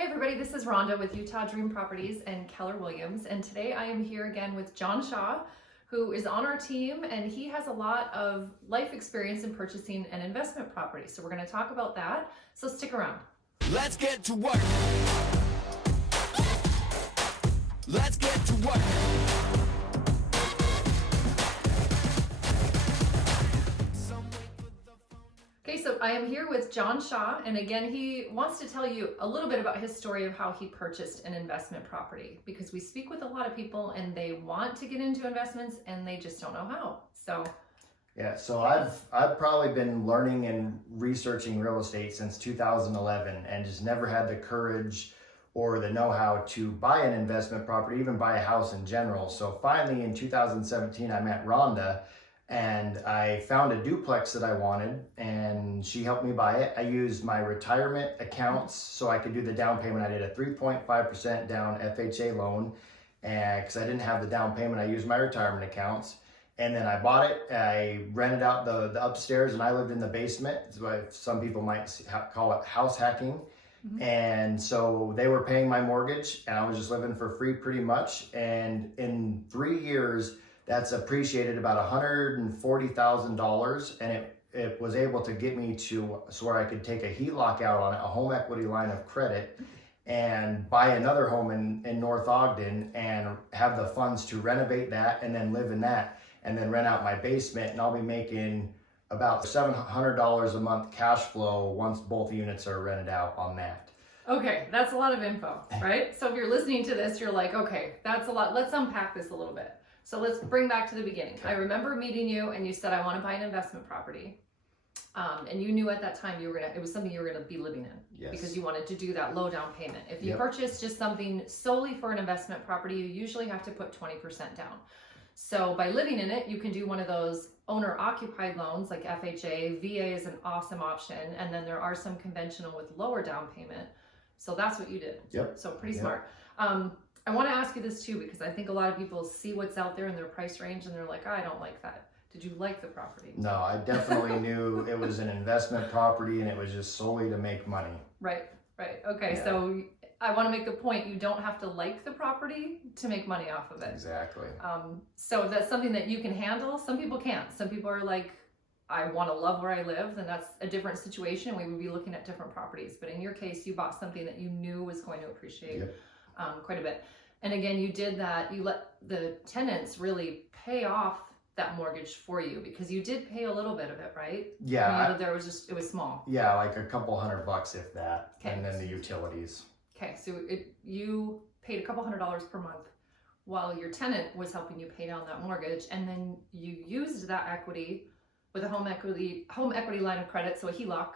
Hey everybody, this is Rhonda with Utah Dream Properties and Keller Williams, and today I am here again with Jon Shaw, who is on our team, and he has a lot of life experience in purchasing an investment property. So we're going to talk about that, so stick around. Let's get to work. Let's get to work. Okay, so I am here with Jon Shaw, and again, he wants to tell you a little bit about his story of how he purchased an investment property, because we speak with a lot of people and they want to get into investments and they just don't know how. So yeah, so I've probably been learning and researching real estate since 2011 and just never had the courage or the know-how to buy an investment property, even buy a house in general. So finally in 2017, I met Rhonda and I found a duplex that I wanted, and she helped me buy it. I used my retirement accounts so I could do the down payment. I did a 3.5% down FHA loan, and because I didn't have the down payment, I used my retirement accounts. And then I bought it, I rented out the upstairs, and I lived in the basement. It's what some people might call it house hacking. Mm-hmm. And so they were paying my mortgage, and I was just living for free pretty much. And in 3 years, that's appreciated about $140,000, and it was able to get me to so where I could take a HELOC out on it, a home equity line of credit, and buy another home in North Ogden and have the funds to renovate that and then live in that and then rent out my basement. And I'll be making about $700 a month cash flow once both units are rented out on that. okay, that's a lot of info, right? So if you're listening to this, you're like, okay, that's a lot. Let's unpack this a little bit. So let's bring back to the beginning. Okay. I remember meeting you and you said, I want to buy an investment property. And you knew at that time it was something you were going to be living in. Yes. Because you wanted to do that low down payment. If you Yep. purchase just something solely for an investment property, you usually have to put 20% down. So by living in it, you can do one of those owner occupied loans like FHA. VA is an awesome option. And then there are some conventional with lower down payment. So that's what you did. Yep. So pretty Yep. smart. I want to ask you this too, because I think a lot of people see what's out there in their price range and they're like, I don't like that. Did you like the property? No, I definitely knew it was an investment property and it was just solely to make money. Right. Okay, Yeah. so I want to make the point, you don't have to like the property to make money off of it. Exactly. So if that's something that you can handle, some people can't. Some people are like, I want to love where I live, then that's a different situation. We would be looking at different properties. But in your case, you bought something that you knew was going to appreciate. Yep. Quite a bit. And again, you did that, you let the tenants really pay off that mortgage for you, because you did pay a little bit of it, right? Yeah. There was just, it was small. Yeah, like a couple $100 if that. Okay. And then the utilities. Okay, so you paid a couple $100 per month while your tenant was helping you pay down that mortgage, and then you used that equity with a home equity line of credit, so a HELOC,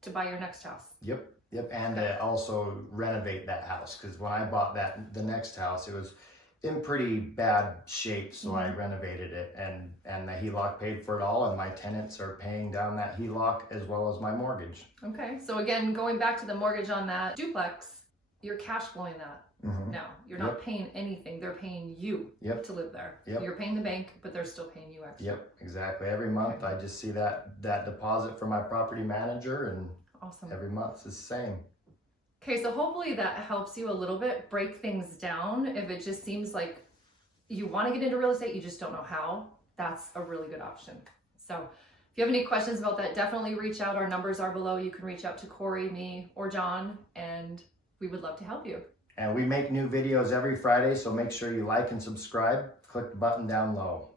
to buy your next house. Yep, and also renovate that house, because when I bought the next house, it was in pretty bad shape, so I renovated it, and the HELOC paid for it all, and my tenants are paying down that HELOC as well as my mortgage. Okay, so again, going back to the mortgage on that duplex, you're cash flowing that now. You're not paying anything, they're paying you to live there. You're paying the bank, but they're still paying you extra. Yep, exactly. Every month I just see that deposit from my property manager, and awesome. Every month it's the same. Okay, so hopefully that helps you a little bit break things down. If it just seems like you want to get into real estate, you just don't know how, that's a really good option. So if you have any questions about that, definitely reach out. Our numbers are below. You can reach out to Cory, me, or Jon, and we would love to help you. And we make new videos every Friday, so make sure you like and subscribe. Click the button down low.